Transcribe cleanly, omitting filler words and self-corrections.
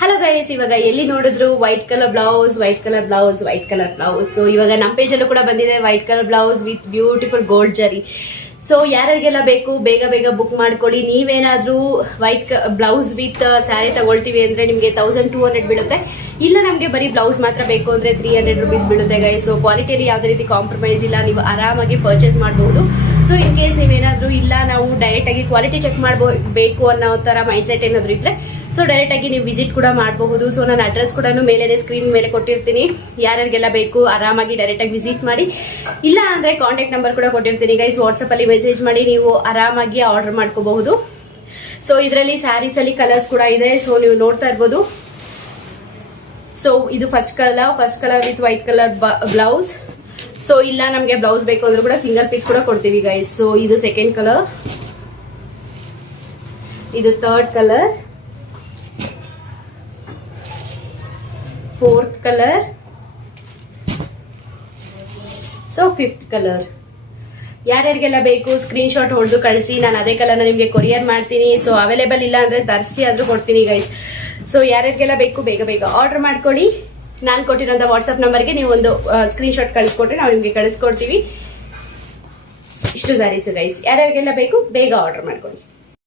Hello guys, ಇವಾಗ ಎಲ್ಲಿ ನೋಡಿದ್ರು ವೈಟ್ ಕಲರ್ ಬ್ಲೌಸ್. ಸೊ ಇವಾಗ ನಮ್ಮ ಪೇಜ್ ಅಲ್ಲೂ ಕೂಡ ಬಂದಿದೆ white colour blouse with beautiful gold ಜರಿ. ಸೊ ಯಾರಿಗೆಲ್ಲ ಬೇಕು ಬೇಗ ಬೇಗ ಬುಕ್ ಮಾಡ್ಕೊಳ್ಳಿ. ನೀವೇನಾದ್ರೂ ವೈಟ್ ಬ್ಲೌಸ್ ವಿತ್ ಸ್ಯಾರಿ ತಗೊಳ್ತೀವಿ ಅಂದ್ರೆ ನಿಮ್ಗೆ 1200 ಬೀಳುತ್ತೆ. ಇಲ್ಲ ನಮ್ಗೆ ಬರೀ ಬ್ಲೌಸ್ ಮಾತ್ರ ಬೇಕು ಅಂದ್ರೆ 300 ರುಪೀಸ್ ಬೀಳುತ್ತೆ ಗೈಸ್. ಸೊ ಕ್ವಾಲಿಟಿಯಲ್ಲಿ ಯಾವುದೇ ರೀತಿ ಕಾಂಪ್ರಮೈಸ್ ಇಲ್ಲ, ನೀವು ಆರಾಮಾಗಿ ಪರ್ಚೇಸ್ ಮಾಡಬಹುದು. ಸೊ ಇನ್ ಕೇಸ್ ನೀವೇನಾದ್ರೂ ಇಲ್ಲ ನಾವು ಡೈರೆಕ್ಟ್ ಆಗಿ ಕ್ವಾಲಿಟಿ ಚೆಕ್ ಮಾಡಬೇಕು ಅನ್ನೋ ತರ ಮೈಂಡ್ ಸೆಟ್ ಏನಾದ್ರು ಇದ್ರೆ ಸೊ ಡೈರೆಕ್ಟ್ ಆಗಿ ನೀವು ವಿಸಿಟ್ ಕೂಡ ಮಾಡಬಹುದು. ಸೊ ನಾನು ಅಡ್ರೆಸ್ ಕೂಡ ಮೇಲೆ ಸ್ಕ್ರೀನ್ ಮೇಲೆ ಕೊಟ್ಟಿರ್ತೀನಿ. ಯಾರ್ಯಾರಿಗೆಲ್ಲ ಬೇಕು ಆರಾಮಾಗಿ ಡೈರೆಕ್ಟ್ ಆಗಿ ವಿಸಿಟ್ ಮಾಡಿ. ಇಲ್ಲ ಅಂದ್ರೆ ಕಾಂಟ್ಯಾಕ್ಟ್ ನಂಬರ್ ಕೂಡ ಕೊಟ್ಟಿರ್ತೀನಿ ಗೈಸ್. ವಾಟ್ಸ್ಆಪ್ ಅಲ್ಲಿ ಮೆಸೇಜ್ ಮಾಡಿ ನೀವು ಆರಾಮಾಗಿ ಆರ್ಡರ್ ಮಾಡ್ಕೋಬಹುದು. ಸೊ ಇದರಲ್ಲಿ ಸ್ಯಾರೀಸ್ ಅಲ್ಲಿ ಕಲರ್ಸ್ ಕೂಡ ಇದೆ. ಸೊ ನೀವು ನೋಡ್ತಾ ಇರ್ಬೋದು. ಸೊ ಇದು first colour with white colour blouse. So ಇಲ್ಲ ನಮ್ಗೆ ಬ್ಲೌಸ್ ಬೇಕು ಅಂದ್ರೂ ಕೂಡ ಸಿಂಗಲ್ ಪೀಸ್ ಕೂಡ ಕೊಡ್ತೀವಿ ಗೈಸ್. ಸೊ ಇದು ಸೆಕೆಂಡ್ ಕಲರ್, ಇದು third colour, fourth colour, so fifth colour. ಯಾರ್ಯಾರಿಗೆಲ್ಲ ಬೇಕು ಸ್ಕ್ರೀನ್ ಶಾಟ್ ಹೊಡೆದು ಕಳಿಸಿ, ನಾನು ಅದೇ ಕಲರ್ನ ನಿಮ್ಗೆ ಕೊರಿಯರ್ ಮಾಡ್ತೀನಿ. ಸೊ ಅವೈಲೇಬಲ್ ಇಲ್ಲ ಅಂದ್ರೆ ತರಿಸಿ ಆದ್ರೂ ಕೊಡ್ತೀನಿ ಗೈಸ್. ಸೊ ಯಾರ್ಯಾರಿಗೆಲ್ಲ ಬೇಕು ಬೇಗ ಬೇಗ ಆರ್ಡರ್ ಮಾಡ್ಕೊಳ್ಳಿ. ನಾನು ಕೊಟ್ಟಿರೋಂಥ ವಾಟ್ಸ್ಆಪ್ ನಂಬರ್ಗೆ ನೀವು ಒಂದು ಸ್ಕ್ರೀನ್ ಶಾಟ್ ಕಳಿಸ್ಕೊಟ್ರೆ ನಾವು ನಿಮ್ಗೆ ಕಳಿಸ್ಕೊಡ್ತೀವಿ. ಇಷ್ಟು ಸ್ಯಾರೀಸ್ ಗೈಸ್. ಯಾರ್ಯಾರಿಗೆಲ್ಲ ಬೇಕು ಬೇಗ ಆರ್ಡರ್ ಮಾಡ್ಕೊಳ್ಳಿ.